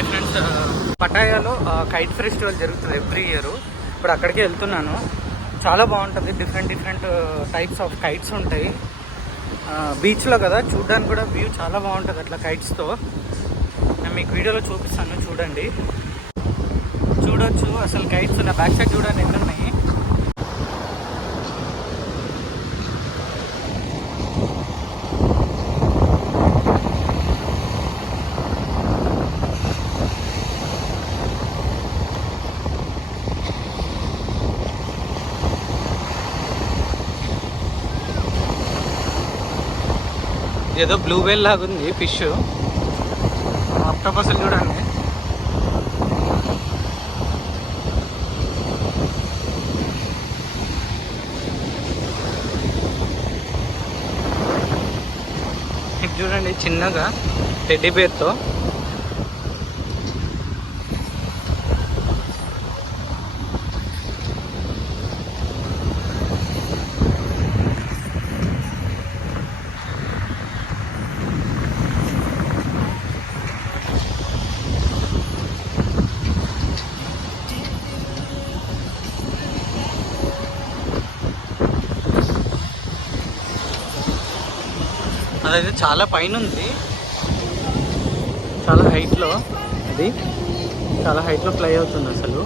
Hi friends, పటాయాలో kite festival జరుగుతుంది every year. ఇప్పుడు అక్కడికి వెళ్తున్నాను. చాలా బాగుంటుంది. డిఫరెంట్ టైప్స్ ఆఫ్ కైట్స్ ఉంటాయి. బీచ్లో కదా, చూడడానికి కూడా వ్యూ చాలా బాగుంటుంది అట్లా కైట్స్తో. నేను మీకు వీడియోలో చూపిస్తాను, చూడండి. చూడొచ్చు అసలు కైట్స్ నా బ్యాక్ సైడ్ చూడండి ఎన్ని ఉన్నాయి. ఏదో బ్లూ వేల్ లాగా ఉంది ఫిష్. ఆక్టోపస్ చూడండి. ఇది చూడండి చిన్నగా టెడ్డీ బేర్తో. అదైతే చాలా పైన ఉంది, చాలా హైట్లో. అది చాలా హైట్లో ఫ్లై అవుతుంది. అసలు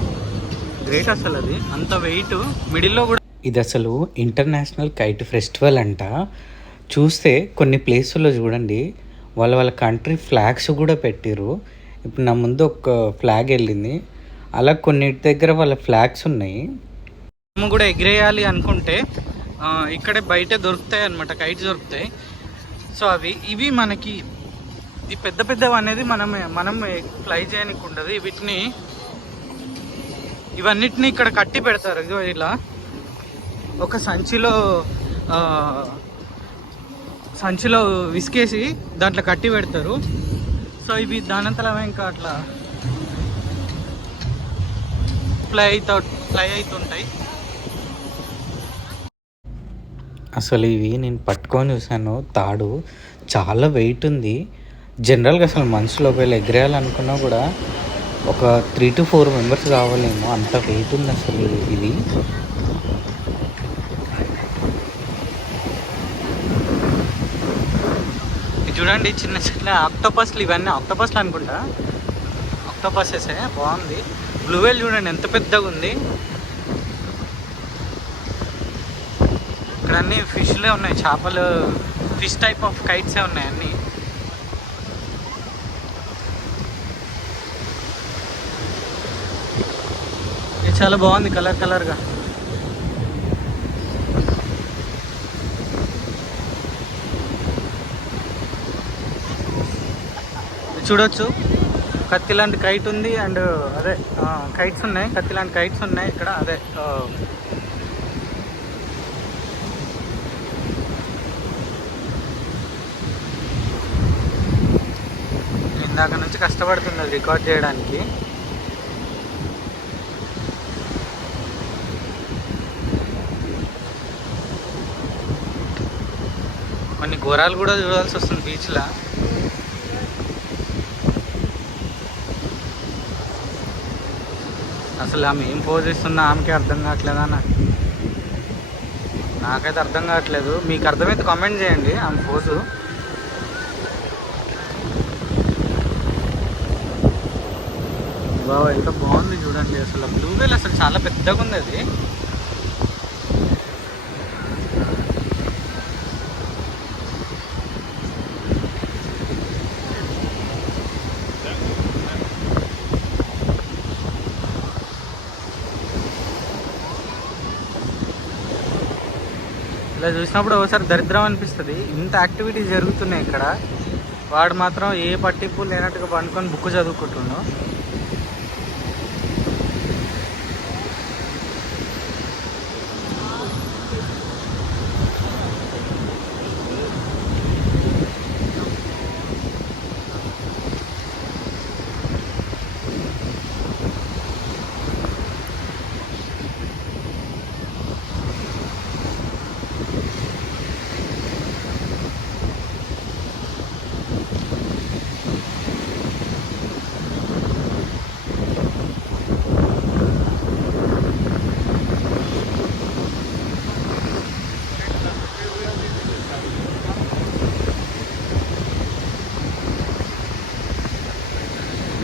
గ్రేట్. అసలు అది అంత వెయిట్ మిడిల్లో కూడా. ఇది అసలు ఇంటర్నేషనల్ కైట్ ఫెస్టివల్ అంట. చూస్తే కొన్ని ప్లేసుల్లో చూడండి వాళ్ళ కంట్రీ ఫ్లాగ్స్ కూడా పెట్టిరు. ఇప్పుడు నా ముందు ఒక ఫ్లాగ్ వెళ్ళింది. అలా కొన్నిటి దగ్గర వాళ్ళ ఫ్లాగ్స్ ఉన్నాయి. మేము కూడా ఎగిరేయాలి అనుకుంటే ఇక్కడే బయట దొరుకుతాయి అన్నమాట, కైట్స్ దొరుకుతాయి. సో ఇవి మనకి ఈ పెద్దవి అనేది మనం ఫ్లై చేయడానికి ఉండదు. వీటిని ఇవన్నిటిని ఇక్కడ కట్టి పెడతారు. ఇదిగో ఇలా ఒక సంచిలో విసికేసి దాంట్లో కట్టి పెడతారు. సో ఇవి దానంతలా ఇంకా అట్లా ఫ్లై అవుతుంటాయి. అసలు ఇవి నేను పట్టుకొని చూసాను. తాడు చాలా వెయిట్ ఉంది. జనరల్గా అసలు మనుషులు ఒకవేళ ఎగిరేయాలనుకున్నా కూడా ఒక 3 to 4 మెంబర్స్ కావాలేమో, అంత వెయిట్ ఉంది అసలు ఇది. చూడండి చిన్న ఆక్టోపస్లు. ఇవన్నీ ఆక్టోపస్లు అనుకుంటా, ఆక్టోపసెసే. బాగుంది. బ్లూ వేల్ చూడండి ఎంత పెద్దగా ఉంది. ఇక్కడ అన్ని ఫిష్లే ఉన్నాయి, చేపలు, ఫిష్ టైప్ ఆఫ్ కైట్సే ఉన్నాయి అన్నీ. ఇది చాలా బాగుంది కలర్గా. చూడొచ్చు కత్తి లాంటి కైట్ ఉంది. అండ్ అదే కైట్స్ ఉన్నాయి, కత్తి లాంటి కైట్స్ ఉన్నాయి ఇక్కడ. అదే ఇందాక నుంచి కష్టపడుతుంది అది రికార్డ్ చేయడానికి. కొన్ని ఘోరాలు కూడా చూడాల్సి వస్తుంది బీచ్లో. అసలు ఆమె ఏం పోజ్ ఇస్తున్నా ఆమెకే అర్థం కావట్లేదా? నాకైతే అర్థం కావట్లేదు. మీకు అర్థమైతే కామెంట్ చేయండి ఆమె పోజు. బాబా ఎంత బాగుంది చూడండి. అసలు బ్లూ వేల్ అసలు చాలా పెద్దగా ఉంది అది. ఇలా చూసినప్పుడు ఒకసారి దరిద్రం అనిపిస్తుంది. ఇంత యాక్టివిటీస్ జరుగుతున్నాయి ఇక్కడ, వాడు మాత్రం ఏ పట్టింపు లేనట్టుగా పండుకొని బుక్ చదువుకుంటున్నాడు.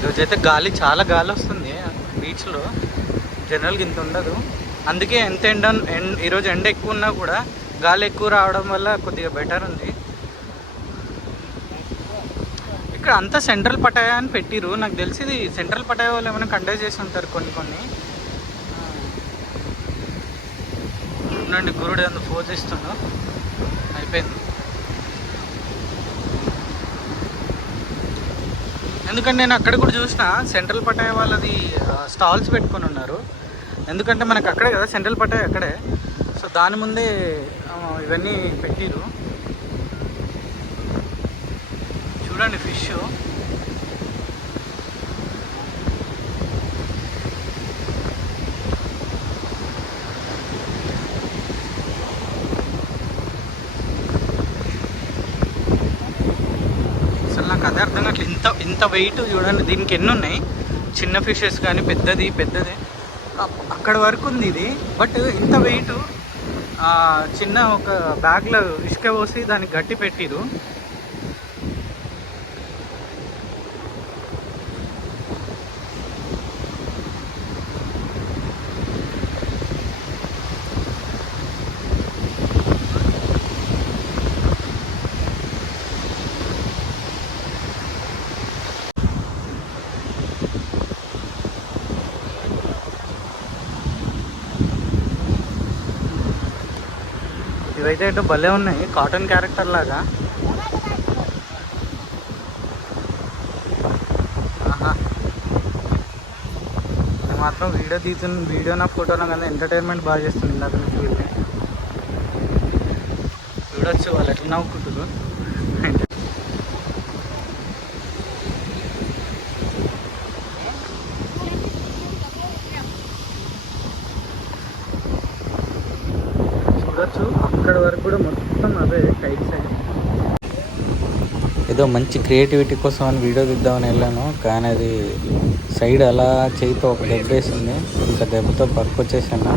ఈరోజైతే గాలి చాలా గాలి వస్తుంది బీచ్లో, జనరల్గా ఇంత ఉండదు. అందుకే ఎంత ఈరోజు ఎండ ఎక్కువ ఉన్నా కూడా గాలి ఎక్కువ రావడం వల్ల కొద్దిగా బెటర్ ఉంది. ఇక్కడ అంతా సెంట్రల్ పటాయా అని పెట్టిరు. నాకు తెలిసి ఇది సెంట్రల్ పటాయా వాళ్ళు ఏమైనా కండక్ట్ చేసి ఉంటారు కొన్ని. చూడండి గురుడు అందుకు పోజ్ ఇస్తుండో అయిపోయింది. ఎందుకంటే నేను అక్కడ కూడా చూసిన సెంట్రల్ పటాయా వాళ్ళది స్టాల్స్ పెట్టుకొని ఉన్నారు. ఎందుకంటే మనకు అక్కడే కదా సెంట్రల్ పటాయా అక్కడే, సో దాని ముందే ఇవన్నీ పెట్టిరు. చూడండి ఫిష్. అసలు నాకు అదే అర్థం కావట్లేదు, ఇంత వెయిట్ చూడండి. దీనికి ఎన్ని ఉన్నాయి, చిన్న ఫిషెస్ కానీ పెద్దది అక్కడ వరకు ఉంది ఇది. బట్ ఇంత వెయిట్ చిన్న ఒక బ్యాగ్లో ఇసుక పోసి దానికి గట్టి పెట్టిరు. ఇవైతే ఏంటో భలే ఉన్నాయి, కాటన్ క్యారెక్టర్ లాగా. ఆహా, మాత్రం వీడియోనా ఫోటోనా కానీ ఎంటర్టైన్మెంట్ బాగా చేస్తుంది. ఇందాక నుంచి చూడొచ్చు వాళ్ళు ఎట్లా నవ్వుకుంటారు. చూడొచ్చు అక్కడ వరకు కూడా మొత్తం అవే కైట్ సైడ్. ఏదో మంచి క్రియేటివిటీ కోసం అని వీడియో తీద్దామని వెళ్ళాను, కానీ అది సైడ్ అలా చేయితో ఒక దెబ్బ వేసింది. ఇంకా దెబ్బతో పక్కకు వచ్చేసాను.